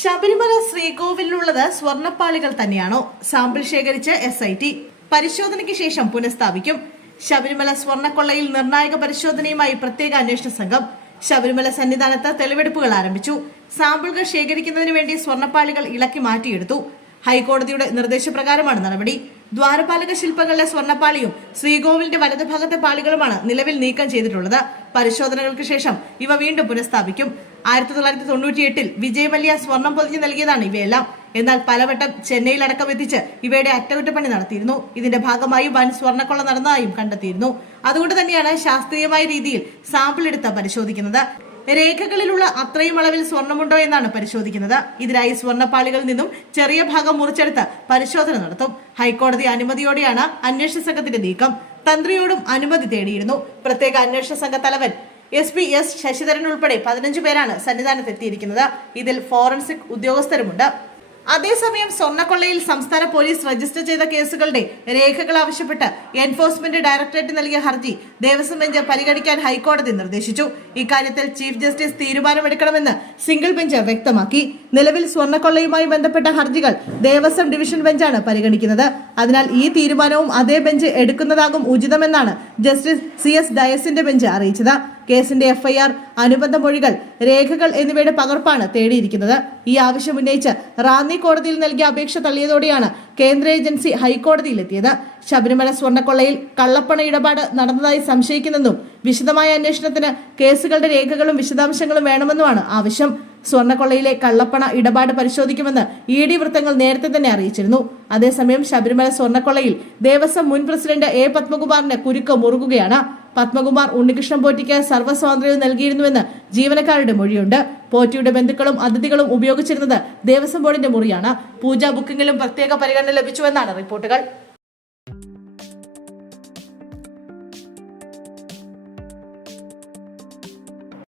ശബരിമല ശ്രീകോവിലുള്ളത് സ്വർണ്ണപ്പാളികൾ തന്നെയാണോ? സാമ്പിൾ ശേഖരിച്ച് SIT പരിശോധനയ്ക്ക് ശേഷം പുനഃസ്ഥാപിക്കും. ശബരിമല സ്വർണ്ണക്കൊള്ളയിൽ നിർണായക പരിശോധനയുമായി പ്രത്യേക അന്വേഷണ സംഘം ശബരിമല സന്നിധാനത്ത് തെളിവെടുപ്പുകൾ ആരംഭിച്ചു. സാമ്പിളുകൾ ശേഖരിക്കുന്നതിന് വേണ്ടി സ്വർണ്ണപ്പാളികൾ ഇളക്കി മാറ്റിയെടുത്തു. ഹൈക്കോടതിയുടെ നിർദ്ദേശപ്രകാരമാണ് നടപടി. ദ്വാരപാലക ശില്പങ്ങളിലെ സ്വർണ്ണപ്പാളിയും ശ്രീകോവിലിന്റെ വലതുഭാഗത്തെ പാളികളുമാണ് നിലവിൽ നീക്കം ചെയ്തിട്ടുള്ളത്. പരിശോധനകൾക്ക് ശേഷം ഇവ വീണ്ടും പുനഃസ്ഥാപിക്കും. 1998 വിജയ് മല്യ സ്വർണം പൊതിഞ്ഞു നൽകിയതാണ് ഇവയെല്ലാം. എന്നാൽ പലവട്ടം ചെന്നൈയിലടക്കം എത്തിച്ച് ഇവയുടെ അറ്റകുറ്റപ്പണി നടത്തിയിരുന്നു. ഇതിന്റെ ഭാഗമായി വൻ സ്വർണ്ണക്കൊള്ള നടന്നതായും കണ്ടെത്തിയിരുന്നു. അതുകൊണ്ട് തന്നെയാണ് ശാസ്ത്രീയമായ രീതിയിൽ സാമ്പിൾ എടുത്ത് പരിശോധിക്കുന്നത്. രേഖകളിലുള്ള അത്രയും അളവിൽ സ്വർണമുണ്ടോ എന്നാണ് പരിശോധിക്കുന്നത്. ഇതിനായി സ്വർണ്ണപ്പാളികളിൽ നിന്നും ചെറിയ ഭാഗം മുറിച്ചെടുത്ത് പരിശോധന നടത്തും. ഹൈക്കോടതി അനുമതിയോടെയാണ് അന്വേഷണ സംഘത്തിന്റെ നീക്കം. തന്ത്രിയോടും അനുമതി തേടിയിരുന്നു. പ്രത്യേക അന്വേഷണ സംഘ തലവൻ SP S ശശിധരൻ ഉൾപ്പെടെ 15 പേരാണ് സന്നിധാനത്തെത്തിയിരിക്കുന്നത്. ഇതിൽ ഫോറൻസിക് ഉദ്യോഗസ്ഥരുമുണ്ട്. അതേസമയം സ്വർണ്ണക്കൊള്ളയിൽ സംസ്ഥാന പോലീസ് രജിസ്റ്റർ ചെയ്ത കേസുകളുടെ രേഖകൾ ആവശ്യപ്പെട്ട് എൻഫോഴ്സ്മെന്റ് ഡയറക്ടറേറ്റ് നൽകിയ ഹർജി ദേവസ്വം ബെഞ്ച് പരിഗണിക്കാൻ ഹൈക്കോടതി നിർദ്ദേശിച്ചു. ഇക്കാര്യത്തിൽ ചീഫ് ജസ്റ്റിസ് തീരുമാനമെടുക്കണമെന്ന് സിംഗിൾ ബെഞ്ച് വ്യക്തമാക്കി. നിലവിൽ സ്വർണ്ണക്കൊള്ളയുമായി ബന്ധപ്പെട്ട ഹർജികൾ ദേവസ്വം ഡിവിഷൻ ബെഞ്ചാണ് പരിഗണിക്കുന്നത്. അതിനാൽ ഈ തീരുമാനവും അതേ ബെഞ്ച് എടുക്കുന്നതാകും ഉചിതമെന്നാണ് ജസ്റ്റിസ് CS ഡയസിന്റെ ബെഞ്ച് അറിയിച്ചത്. കേസിന്റെ FIR, അനുബന്ധ മൊഴികൾ, രേഖകൾ എന്നിവയുടെ പകർപ്പാണ് തേടിയിരിക്കുന്നത്. ഈ ആവശ്യം ഉന്നയിച്ച് റാന്നി കോടതിയിൽ നൽകിയ അപേക്ഷ തള്ളിയതോടെയാണ് കേന്ദ്ര ഏജൻസി ഹൈക്കോടതിയിലെത്തിയത്. ശബരിമല സ്വർണ്ണക്കൊള്ളയിൽ കള്ളപ്പണ ഇടപാട് നടന്നതായി സംശയിക്കുന്നെന്നും വിശദമായ അന്വേഷണത്തിന് കേസുകളുടെ രേഖകളും വിശദാംശങ്ങളും വേണമെന്നുമാണ് ആവശ്യം. സ്വർണ്ണക്കൊള്ളയിലെ കള്ളപ്പണ ഇടപാട് പരിശോധിക്കുമെന്ന് ED വൃത്തങ്ങൾ നേരത്തെ തന്നെ അറിയിച്ചിരുന്നു. അതേസമയം ശബരിമല സ്വർണ്ണക്കൊള്ളയിൽ ദേവസ്വം മുൻ പ്രസിഡന്റ് A പത്മകുമാറിന് കുരുക്ക് മുറുകുകയാണ്. പത്മകുമാർ ഉണ്ണികൃഷ്ണൻ പോറ്റിക്ക് സർവ്വസ്വാതന്ത്ര്യവും നൽകിയിരുന്നുവെന്ന് ജീവനക്കാരുടെ മൊഴിയുണ്ട്. പോറ്റിയുടെ ബന്ധുക്കളും അതിഥികളും ഉപയോഗിച്ചിരുന്നത് ദേവസ്വം ബോർഡിന്റെ മുറിയാണ്. പൂജാ ബുക്കിംഗിലും പ്രത്യേക പരിഗണന ലഭിച്ചുവെന്നാണ് റിപ്പോർട്ടുകൾ.